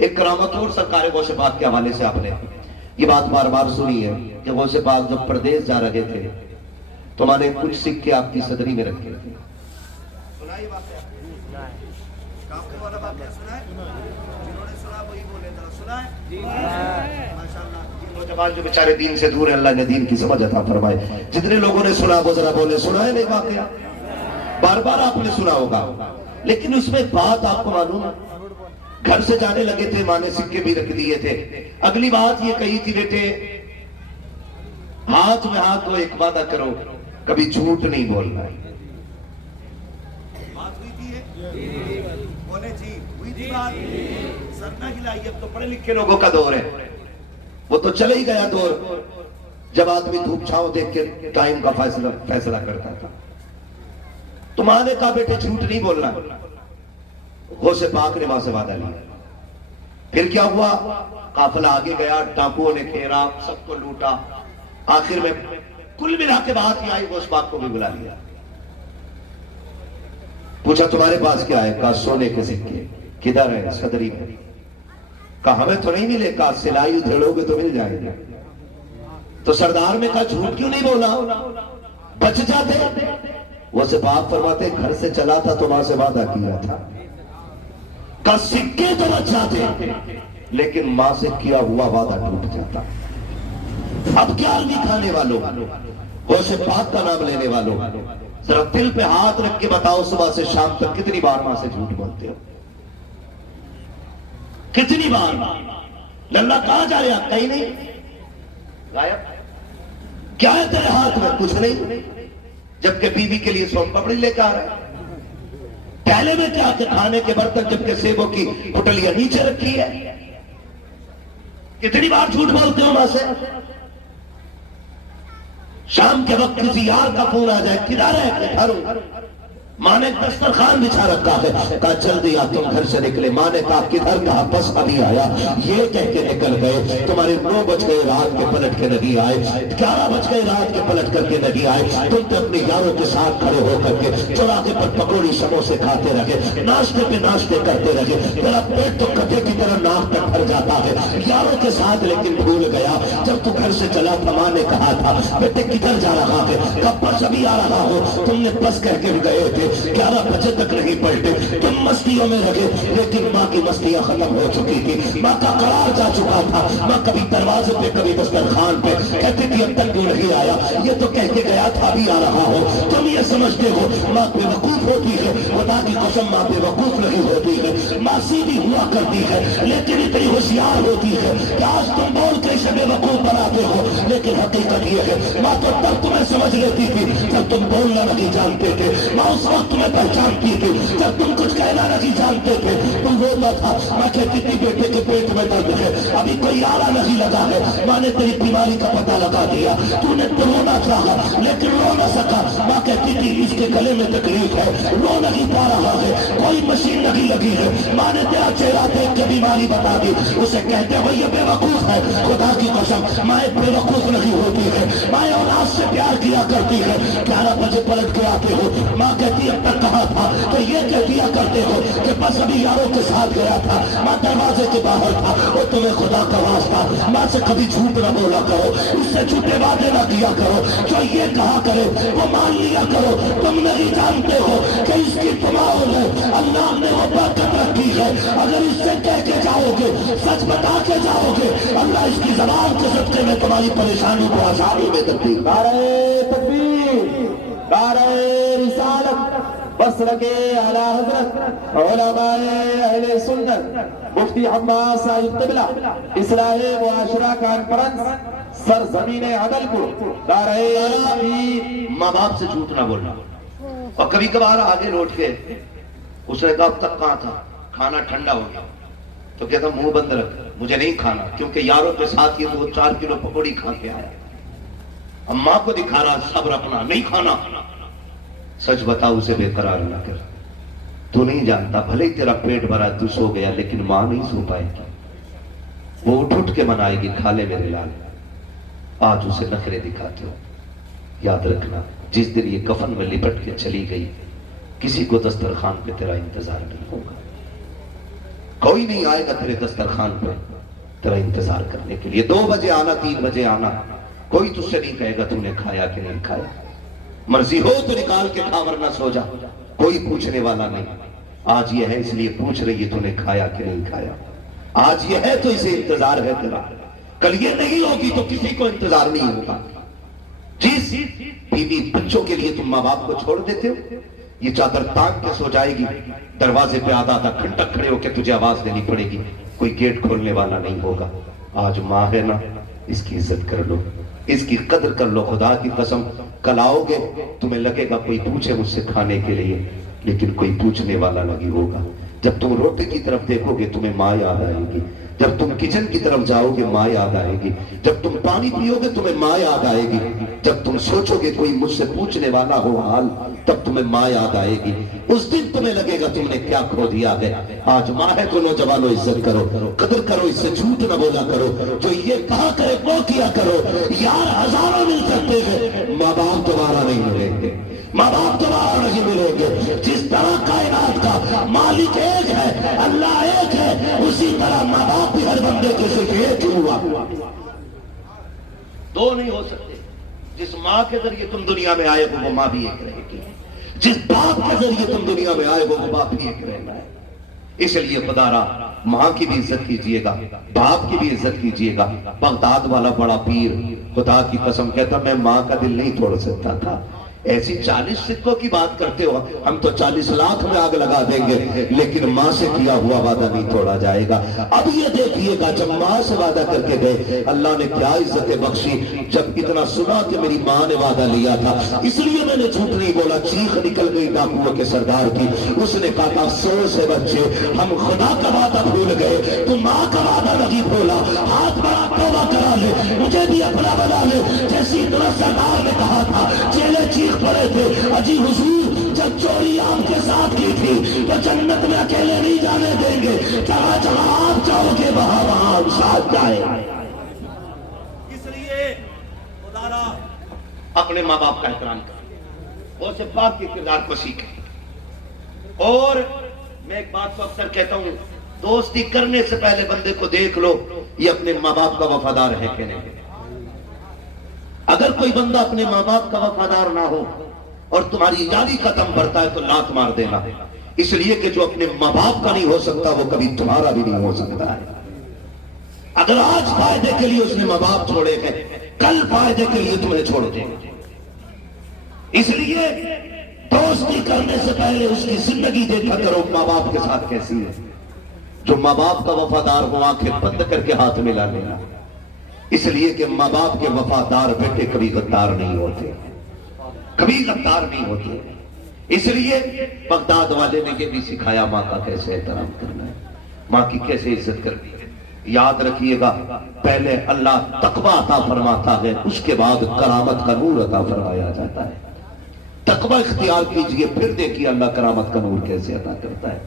ایک کرامت اور سرکار غوث پاک کے حوالے سے آپ نے یہ بات بار بار سنی ہے کہ غوث پاک جب پردیس جا رہے تھے تو میں نے کچھ سکے آپ کی صدری میں رکھے تھے. سنا یہ واقعہ؟ کافر والا واقعہ سنا ہے؟ جنہوں نے سنا وہی بولے ذرا سنا ہے؟ ماشاءاللہ یہ نوجوان جو بیچارے دین سے دور ہیں اللہ نے دین کی سمجھ عطا فرمائے. جتنے لوگوں نے سنا وہ ذرا بولے سنا ہے نہیں واقعہ؟ بار بار آپ نے سنا ہوگا لیکن اس میں بات آپ کو معلوم ہے. گھر سے جانے لگے تھے ماں نے سکے بھی رکھ دیے تھے. اگلی بات یہ کہی تھی بیٹے ہاتھ میں ہاتھ دو ایک وعدہ کرو کبھی جھوٹ نہیں بولنا. بات ہوئی تھی بولے جی ہوئی تھی بات. سر نہ ہلائی. اب تو پڑھے لکھے لوگوں کا دور ہے. وہ تو چلے ہی گیا دور جب آدمی دھوپ چھاؤں دیکھ کے ٹائم کا فیصلہ کرتا تھا. تو ماں نے کہا بیٹے جھوٹ نہیں بولنا. غوث پاک نے وہاں سے وعدہ لیا. پھر کیا ہوا؟ قافلہ آگے گیا. ڈاکوؤں نے گھیرا سب کو لوٹا. آخر میں کل ملا کے بات ہی آئی. غوث پاک کو بھی بلا لیا. پوچھا تمہارے پاس کیا ہے؟ کہا سونے کے سکے. کدھر ہے؟ صدری میں. کہا ہمیں تو نہیں ملے. کہا سلائی ادھیڑو گے تو مل جائے گا. تو سردار میں کہا جھوٹ کیوں نہیں بولا؟ بچ جاتے. غوث پاک فرماتے گھر سے چلا تھا تو وہاں سے وعدہ کیا تھا. کا سکے تو بچ جاتے لیکن ماں سے کیا ہوا وعدہ ٹوٹ جاتا. اب کیا عالمی کھانے والوں غوث پاک کا نام لینے والوں ذرا دل پہ ہاتھ رکھ کے بتاؤ صبح سے شام تک کتنی بار ماں سے جھوٹ بولتے ہو؟ کتنی بار؟ اللہ کہاں جا رہے آپ؟ کہیں نہیں. غائب. کیا ہے تیرے ہاتھ میں؟ کچھ نہیں. جبکہ بیوی کے لیے سون پپڑی لے کے آ رہا ہے. پہلے میں کیا کہ کھانے کے برتن جبکہ سیبوں کی پٹلیاں نیچے رکھی ہے. کتنی بار جھوٹ بولتے ہو ماں سے؟ شام کے وقت کسی یار کا فون آ جائے کدھر ہے؟ گھر ہوں. ماں نے دسترخوان بچھا رکھا ہے. کہا جلدی آ تم گھر سے نکلے. ماں نے کہا کدھر؟ کہا بس ابھی آیا. یہ کہہ کے نکل گئے. تمہارے 9 بج گئے رات کے پلٹ کے نہیں آئے. 11 بج گئے رات کے پلٹ کر کے نہیں آئے. تم تو اپنے یاروں کے ساتھ کھڑے ہو کر کے چوراہے پر پکوڑی سموسے کھاتے رہے. ناشتے پہ ناشتے کرتے رہے. تیرا پیٹ تو کٹے کی طرح ناک تک بھر جاتا ہے یاروں کے ساتھ. لیکن بھول گیا جب تو گھر سے چلا تھا ماں نے کہا تھا بیٹے کدھر جا رہا ہے؟ کب بس ابھی آ رہا ہو. تم نے بس کہہ کے گئے تھے 11 بجے تک نہیں پلٹے. تم مستیوں میں رہے لیکن ماں کی مستیاں ختم ہو چکی تھی. ماں کا قرار جا چکا تھا. ماں کبھی دروازے پہ کبھی دسترخوان پہ کہتی تھی اب تک کیوں نہیں آیا؟ یہ تو کہہ کے گیا تھا ابھی آ رہا ہو. تم یہ سمجھتے ہو ماں بے وقوف ہوتی ہے. خدا کی قسم ماں بے وقوف نہیں ہوتی ہے. ماں سیدھی ہوا کرتی ہے لیکن اتنی ہوشیار ہوتی ہے کہ آج تم بول کے اسے بے وقوف بناتے ہو لیکن حقیقت یہ ہے ماں تو تب تمہیں سمجھ لیتی تھی جب تم بولنا نہیں جانتے تھے. ماں اس وقت تمہیں پہچانتی تھی جب تم کچھ کہنا نہیں جانتے تھے. تم بولنا تھا ماں کہتی تھی بیٹے کے پیٹ میں درد ہے ابھی کوئی آرا نہیں لگا ہے. ماں نے تیری بیماری کا پتہ لگا دیا. تو نے تو رونا چاہا لیکن رو نہ سکا. ماں کہتی تھی اس کے گلے میں تکلیف ہے رو نہیں پا رہا ہے کوئی مشین نہیں لگی ہے. ماں نے تیرا چہرہ دیکھ کے بیماری بتا دی. اسے کہتے ہو یہ بے وقوف ہے. خدا کی قسم ماں بے وقوف نہیں ہوتی ہے. ماں اولاد سے پیار کیا کرتی ہے. 11 بجے پلٹ کے آتے ہو. ماں کہتی اب تک کہا تھا تو یہ کہہ دیا کرتے ہو کہ بس ابھی یاروں کے ساتھ گیا تھا. ماں دروازے کے باہر تھا. اور تمہیں خدا کا واسطہ ماں سے کبھی جھوٹ نہ بولا کرو. اس سے جھوٹے وعدے نہ کیا کرو. جو یہ کہا کرے وہ مان لیا کرو. تم نہیں جانتے ہو کہ اس کی دماغ میں اللہ نے وہ برکت رکھی ہے. اگر اس سے کہہ کے جاؤ گے سچ بتا کے جاؤ گے اللہ اس کی زبان کے صدقے میں تمہاری پریشانی کو آسانی میں تبدیل. نعرہ تکبیر نعرہ رسالت بصرگے اعلی حضرت علماء اہل سنت مفتی عباس صاحب قبلہ اصلاح معاشرہ کانفرنس سرزمین عدل کو نعرہ تکبیر. ماں باپ سے جھوٹ نہ بولنا. اور کبھی کبھار آگے لوٹ کے اس نے کہا اب تک کہاں تھا؟ کھانا ٹھنڈا ہو گیا. تو کہتا منہ بند رکھ مجھے نہیں کھانا کیونکہ یاروں کے ساتھ یہ 2-4 کلو پکوڑی کھا کے آیا. اب ماں کو دکھا رہا صبر اپنا نہیں کھانا. سچ بتا اسے بے قرار نہ کر. تو نہیں جانتا بھلے ہی تیرا پیٹ بھرا تو سو گیا لیکن ماں نہیں سو پائے گی. وہ اٹھ کے منائے گی کھا لے میرے لال. آج اسے نخرے دکھاتے ہو. یاد رکھنا جس دن یہ کفن میں لپٹ کے چلی گئی کسی کو دسترخوان پہ تیرا انتظار نہیں ہوگا. کوئی نہیں آئے گا تیرے دسترخوان پر تیرا انتظار کرنے کے لیے. 2 بجے آنا، 3 بجے آنا، کوئی تجھ سے نہیں کہے گا تو نے کھایا کہ نہیں کھایا. مرضی ہو تو نکال کے کھا ورنہ سو جا، کوئی پوچھنے والا نہیں. آج یہ ہے اس لیے پوچھ رہی ہے تو نے کھایا کہ نہیں کھایا. آج یہ ہے تو اسے انتظار ہے تیرا. کل یہ نہیں ہوگی تو کسی کو انتظار نہیں ہوگا. جس بیوی بچوں کے لیے تم ماں باپ کو چھوڑ دیتے ہو، یہ چادر تانگ کے سو جائے گی، دروازے پہ آدھا گھنٹہ کھڑے ہو کے تجھے آواز دینی پڑے گی، کوئی گیٹ کھولنے والا نہیں ہوگا. آج ماں ہے نا، اس کی عزت کر لو، اس کی قدر کر لو. خدا کی قسم کل آؤ گے تمہیں لگے گا کوئی پوچھے مجھ سے کھانے کے لیے، لیکن کوئی پوچھنے والا نہیں ہوگا. جب تم روٹی کی طرف دیکھو گے تمہیں ماں یاد آئے گی. جب تم کچن کی طرف جاؤ گے ماں یاد آئے گی. جب تم پانی پیو گے تمہیں ماں یاد آئے گی. جب تم سوچو گے کوئی مجھ سے پوچھنے والا ہو حال، تب تمہیں ماں یاد آئے گی. اس دن تمہیں لگے گا تم نے کیا کھو دیا ہے. آج ماں ہے تو نوجوانوں عزت کرو، قدر کرو، اس سے جھوٹ نہ بولا کرو. جو یہ کہا کرے وہ کیا کرو. یار ہزاروں مل سکتے ہیں، ماں باپ دوبارہ نہیں ملیں گے. ماں باپ دوبارہ نہیں ملیں گے. جس طرح کائنات کا مالک ایک ہے، اللہ ایک ہے، اسی طرح ماں باپ بھی ہر بندے کے صرف ایک ہوا. 2 نہیں ہو سکتے. جس ماں کے ذریعے تم دنیا میں آئے ہو وہ ماں بھی ایک رہے گی. جس باپ کے ذریعے تم دنیا میں آئے ہو وہ باپ بھی ایک رہنا ہے. اس لیے خدا را ماں کی بھی عزت کیجئے گا، باپ کی بھی عزت کیجئے گا. بغداد والا بڑا پیر خدا کی قسم کہتا میں ماں کا دل نہیں توڑ سکتا تھا. ایسی 40 سکوں کی بات کرتے ہو، ہم تو 40 لاکھ میں آگ لگا دیں گے، لیکن ماں سے کیا ہوا وعدہ نہیں توڑا جائے گا. اب یہ دیکھیے گا جب ماں سے وعدہ کر کے گئے اللہ نے کیا عزتیں بخشی. جب اتنا سنا کہ میری ماں نے وعدہ لیا تھا اس لیے میں نے جھوٹ نہیں بولا. چیخ نکل گئی ڈاکوؤں کے سردار کی. اس نے کہا تھا افسوس ہے بچے، ہم خدا کا وعدہ بھول گئے، تو ماں کا وعدہ نہیں بھولا. ہاتھ بڑا توبہ کرا لے، مجھے بھی اپنا بنا لے. جیسی طرح سردار نے کہا تھا چیلے چیخ پڑے تھے، اجی حضور جب چوری آپ کے ساتھ کی تھی تو جنت میں اکیلے نہیں جانے دیں گے، جہاں جہاں آپ جاؤ گے وہاں وہاں ہم ساتھ جائیں. اس لیے خدا را اپنے ماں باپ کا احترام کریں اور سے پاک کے کردار کو سیکھیں. اور میں ایک بات کو اکثر کہتا ہوں، دوستی کرنے سے پہلے بندے کو دیکھ لو یہ اپنے ماں باپ کا وفادار ہے کہ نہیں. اگر کوئی بندہ اپنے ماں باپ کا وفادار نہ ہو اور تمہاری یاری کا دم بھرتا ہے تو لات مار دینا. اس لیے کہ جو اپنے ماں باپ کا نہیں ہو سکتا وہ کبھی تمہارا بھی نہیں ہو سکتا ہے. اگر آج فائدے کے لیے اس نے ماں باپ چھوڑے ہیں، کل فائدے کے لیے تمہیں چھوڑ دے. اس لیے دوستی کرنے سے پہلے اس کی زندگی دیکھا کرو ماں باپ کے ساتھ کیسی ہے. جو ماں باپ کا وفادار ہو آنکھیں بند کر کے ہاتھ ملا لینا. اس لیے کہ ماں باپ کے وفادار بیٹے کبھی غدار نہیں ہوتے، کبھی غدار نہیں ہوتے. اس لیے بغداد والے نے یہ بھی سکھایا ماں کا کیسے احترام کرنا ہے، ماں کی کیسے عزت کرنی ہے. یاد رکھیے گا پہلے اللہ تقویٰ عطا فرماتا ہے، اس کے بعد کرامت کا نور عطا فرمایا جاتا ہے. تقویٰ اختیار کیجئے پھر دیکھیے اللہ کرامت کا نور کیسے عطا کرتا ہے.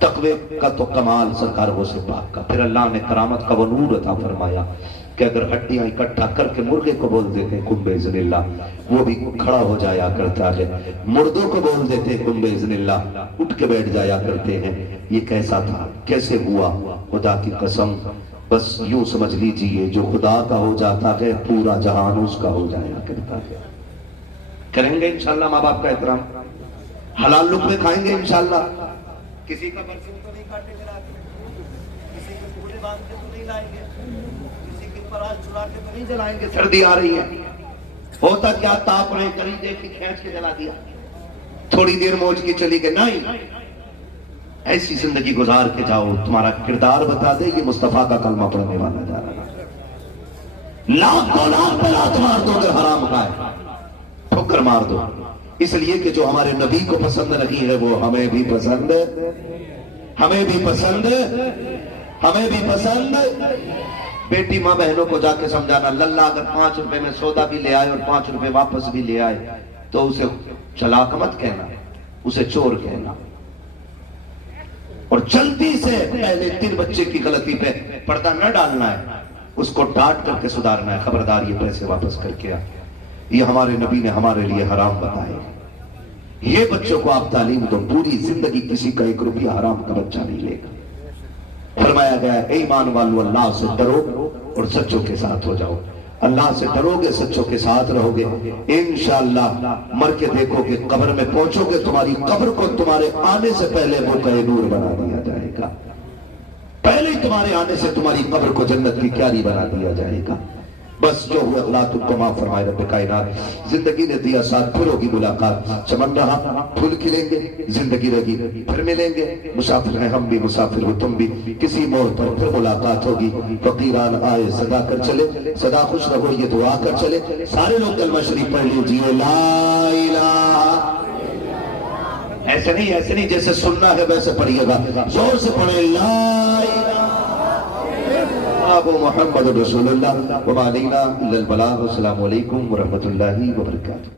تقوی کا تو کمال سرکار وہ سے پاک کا. پھر اللہ نے کرامت کا وہ نور عطا فرمایا کہ اگر ہڈیاں اکٹھا کر کے مرغے کو بول دیتے کن باذن اللہ وہ بھی کھڑا ہو جایا کرتا ہے. مردوں کو بول دیتے کن باذن اللہ اٹھ کے بیٹھ جایا کرتے ہیں. یہ کیسا تھا، کیسے ہوا؟ خدا کی قسم بس یوں سمجھ لیجئے جو خدا کا ہو جاتا ہے پورا جہان اس کا ہو جایا کرتا ہے. کریں گے انشاءاللہ ماں باپ کا احترام، حلال لقمے کھائیں گے انشاءاللہ. کسی کا برسن تو نہیں کاٹے گے رات میں، کسی کے پورے باندھ کے تو نہیں لائیں گے، کسی کی پراز چھڑا کے تو نہیں جلائیں گے. سردی آ رہی ہے، ہوتا کیا تاپ رہے کری دیکھ کے کھینچ کے جلا دیا، تھوڑی دیر موج کی چلی گئی. نہیں، ایسی زندگی گزار کے جاؤ تمہارا کردار بتا دے یہ مصطفیٰ کا کلمہ پڑھنے والا جا رہا ہے. لاکھ دو لاکھ پہ لات مار دو اگر حرام کھائے، ٹھوکر مار دو. اس لیے کہ جو ہمارے نبی کو پسند نہیں ہے وہ ہمیں بھی پسند ہے، ہمیں بھی پسند ہے، ہمیں بھی پسند ہے. بیٹی ماں بہنوں کو جا کے سمجھانا، للہ اگر 5 روپے میں سودا بھی لے آئے اور 5 روپے واپس بھی لے آئے تو اسے چلاک مت کہنا، اسے چور کہنا. اور جلدی سے پہلے 3 بچے کی غلطی پہ پردہ نہ ڈالنا ہے، اس کو ڈانٹ کر کے سدھارنا ہے. خبردار یہ پیسے واپس کر کے آ. یہ ہمارے نبی نے ہمارے لیے حرام بتائے. یہ بچوں کو آپ تعلیم دو، پوری زندگی کسی کا 1 روپیہ حرام کا بچہ نہیں لے گا. فرمایا گیا اے ایمان والو اللہ سے ڈرو اور سچوں کے ساتھ ہو جاؤ. اللہ سے ڈرو گے، سچوں کے ساتھ رہو گے، انشاءاللہ مر کے دیکھو کہ قبر میں پہنچو گے، تمہاری قبر کو تمہارے آنے سے پہلے موقع نور بنا دیا جائے گا. پہلے ہی تمہارے آنے سے تمہاری قبر کو جنت کی کیاری بنا دیا جائے گا. بس جو ہوا اللہ تم کو معاف فرمائے رب کائنات. زندگی نے دیا ساتھ، پھر ہوگی ملاقات. چمن رہا پھول کھلیں گے، زندگی رہی پھر ملیں گے. مسافر ہیں ہم بھی، مسافر ہو تم بھی، کسی موڑ پر پھر ملاقات ہوگی. فقیران آئے صدا کر چلے، صدا خوش رہو یہ دعا کر چلے. سارے لوگ کلمہ شریف پڑھ لیجیے لا الہ. ایسے نہیں جیسے سننا ہے ویسے پڑھیے گا، زور سے پڑھیں لا الہ ابو محمد رسول اللہ وما علینا الا البلاغ. السلام علیکم ورحمۃ اللہ وبرکاتہ.